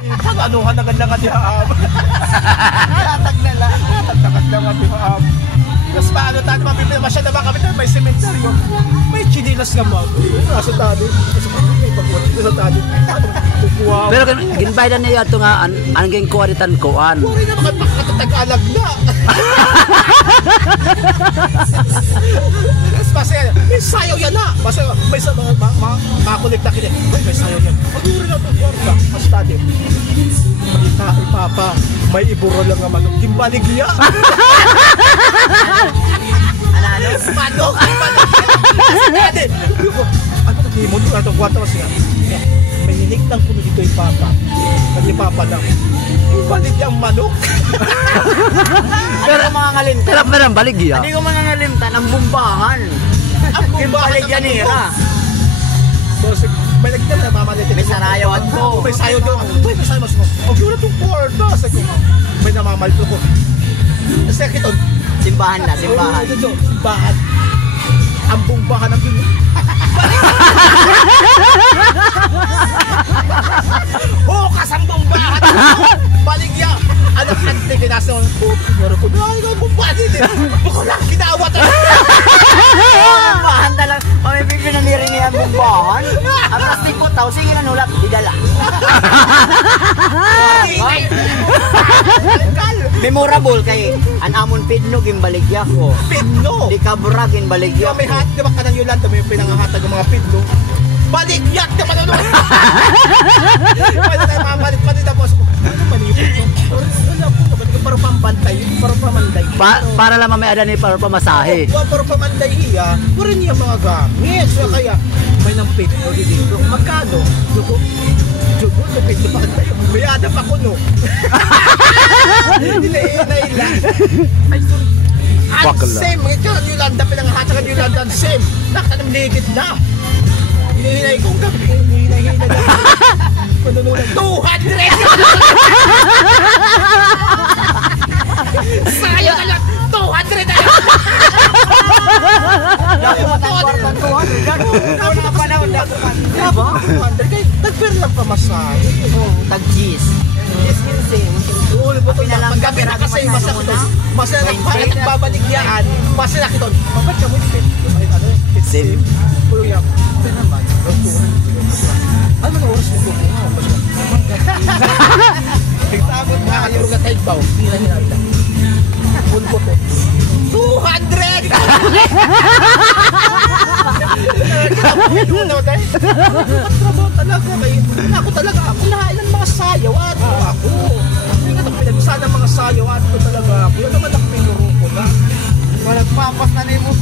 Pag-anuhan agad lang at iham. Latag na lang. Tagtagat lang at iham. Tapos paano tayo mabibili? Masyado ba kami tayo? May sementeryo. May chinilas ka mo. Nasa tayo. May pagpunti sa tayo. Kukuha. Pero ginbaydan niya ito nga, anong kuwaritan kuan. Puri na makapagkatag-alag na. Masaya, may sayaw yan na. Masaya, may sa mga makakulik na kinig. May sayaw yan. Pag-uri na ito, Yorka. Mas tayo. Papa, may iburo lang ang manok. Kimbaligya. Ano? Manok! Dati! Ano ka di mo? Ito, kwata siya. May hinig lang puno dito yung Papa. Kasi Papa lang. Kimbaligya ang manok. Ano ko mga ngalimtan? Pero ang baligya. Hindi ko mga ngalimtan ang bumbahan. Yung baligyanera. So, may nagdala na mamalitin. May sarayaw at ko. May sayo doon. May sayo mas mo. Huwag yun na itong kwarda. May namamalito ko. Second, Simbahan na, simbahan. Simbahan. Ang bumbahan ng Pinoy. Bukas ang bumbahan. Baligya. Ano kante kinasa ko? Pinuro ko. Ay, ang bumbahan din. Bukod lang kinawat. Bumbahan talaga. Kami pinamiring niya ang bumbahan. Ang plastic po tao, sige na nulap, didala. Memorable kay an amon pidno gimbaligya ko. Pidno. Di kabra ginbaligya. May hat, di ba ka ng Yolanda, may pinangahatag ng mga pidno. Baligyat ka pa na doon. Pwede tayo mamalit pa din tapos. Ano man yung pidno? Wala po, parang pambantay, parang pamanday. Para lang may ada ni para pamasahe. Parang pamanday iya, puro niya mga gamit. So kaya, may nang pidno dito. Magkano? Jugo, pidno pa tayo. May adap ako no. Hinay lang. Ay, sorry. Same, ito ang Yolanda, pinangahatag ang Yolanda, same. Nakatanong ligit na. Hinihinay kong gabi. Hinihinay na gabi. Panununan. 200! Sayang ka lang! 200 na lang! Diba? Nag-fair lang pamasahe. Tag-cheese. Yes, Paggabi na kasi masakit doon. Masakit nagbabaligyan. Masakit doon. Mabat ka mo yung Sim. Pulo yan. Ito naman. Ano mga oras nito po? Nagtabot nga kayo nga taigbaw. Hila-hila. Pulpo to. 200! Trabaho talaga. Ako talaga. Ako lahat ng mga sayaw. Ako. Pinagsa ng mga sayaw. Ako talaga. Ako. Yan naman ako pinuro ko na. Nagpapas na rin mo.